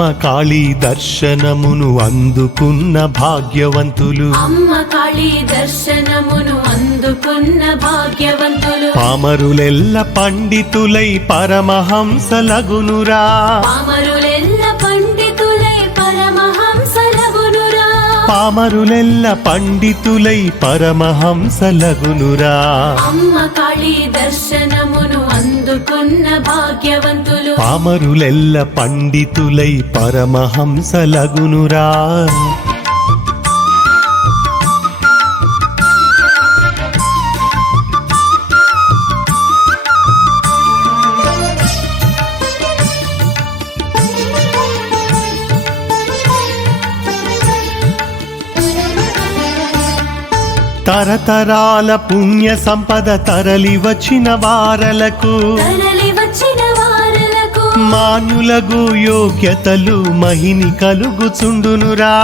అమ్మ కాళీ దర్శనమును అందుకున్న భాగ్యవంతులు అమ్మ కాళీ దర్శనమును అందుకున్న భాగ్యవంతులు పామరులెల్ల పండితులై పరమహంసలగునురా పామరులెల్ల పండితులై పరమహంసలగునురా పామరులెల్ల పండితులై పరమహంసలగునురా అమ్మ కాళీ దర్శనమును అందుకున్న భాగ్యవంతులు పామరులెల్ల పండితులై పరమహంసలగునురా తరతరాల పుణ్య సంపద తరలి వచ్చిన వారలకు మాన్యులగు యోగ్యతలు మహిని కలుగుచుండునురా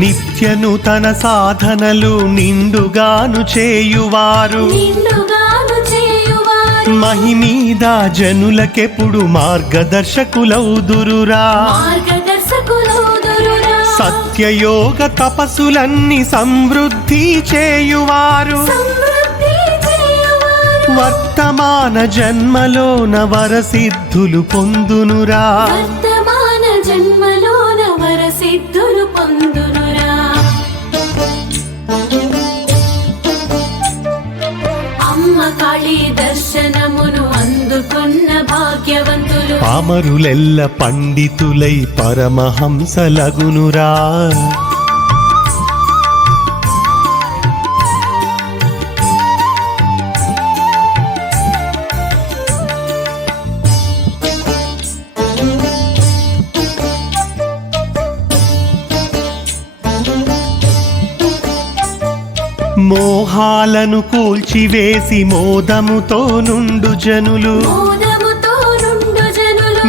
నిత్య నూతన సాధనలు నిండుగాను చేయువారు మహిమీద జనులకెప్పుడు మార్గదర్శకులౌదురురా సత్యయోగ తపస్సులన్నీ సమృద్ధి చేయువారు వర్తమాన జన్మలోన వరసిద్ధులు పొందునురా అమ్మ కాళీ దర్శనమును అందుకున్న భాగ్యవంతులు పామరులెల్ల పండితులై పరమహంసలగునురా మోహాలను కూల్చివేసి మోదముతో నుండు జనులు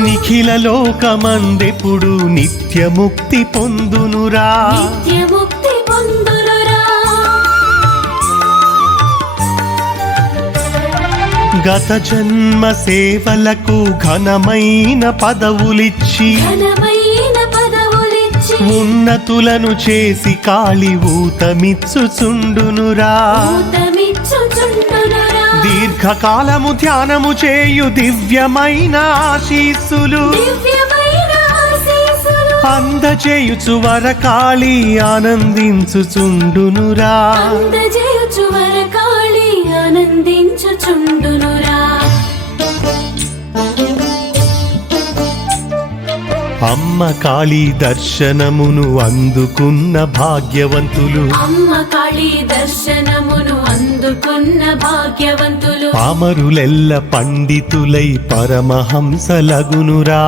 నిఖిల లోకమందెప్పుడు నిత్యముక్తి పొందునురా గత జన్మ సేవలకు ఘనమైన పదవులిచ్చి ఉన్నతులను చేసి కాళి ఊతమిచ్చుచుండునురా దీర్ఘకాలము ధ్యానము చేయు దివ్యమైన ఆశీస్సులు అందజేయుచు వరకాళి ఆనందించుచుండునురా అమ్మ కాళీ దర్శనమును అందుకున్న భాగ్యవంతులు అమ్మ కాళీ దర్శనమును అందుకున్న భాగ్యవంతులు పామరులెల్ల పండితులై పరమహంసలగునురా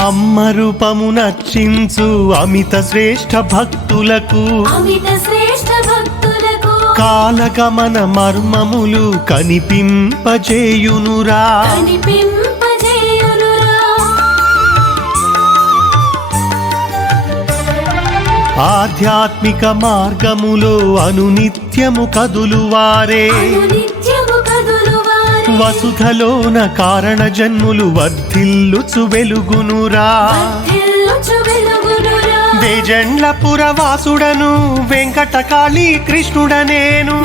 అమ్మ రూపము నర్చించు అమిత శ్రేష్ఠ భక్తులకు కాలగమన మర్మములు కనిపింపజేయునురా ఆధ్యాత్మిక మార్గములో అనునిత్యము కదులువారే వసుధలోన కారణ జన్ములు వర్ధిల్లుచు వెలుగునురా వేజండ్లపుర వాసుడను వెంకటకాళీ కృష్ణుడనేను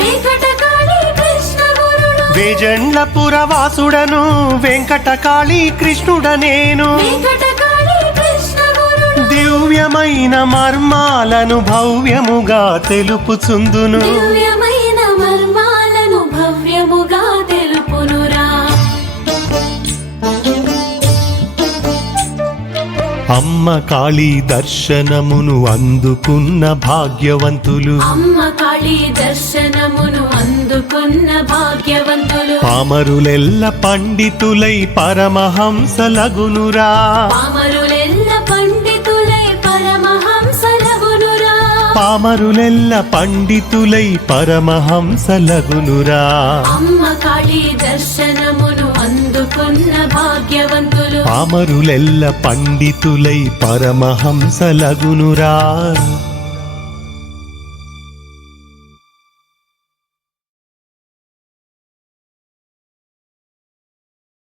వేజండ్లపుర వాసుడను వెంకటకాళీ కృష్ణుడనేను దివ్యమైన మర్మాలను భవ్యముగా తెలుపుచుందును అమ్మ కాళీ దర్శనమును అందుకున్న భాగ్యవంతులు అమ్మ కాళీ దర్శనమును అందుకున్న భాగ్యవంతులు పామరులెల్ల పండితులై పరమహంసలగునురా పామరులెల్ల పండితులై పరమహంసలగునురా పామరులెల్ల పండితులై పరమహంసలగునురా అమ్మ కాళీ దర్శనమును అందుకున్న భాగ్యవంతులు పామరులెల్ల పండితులై పరమహంసలగునురా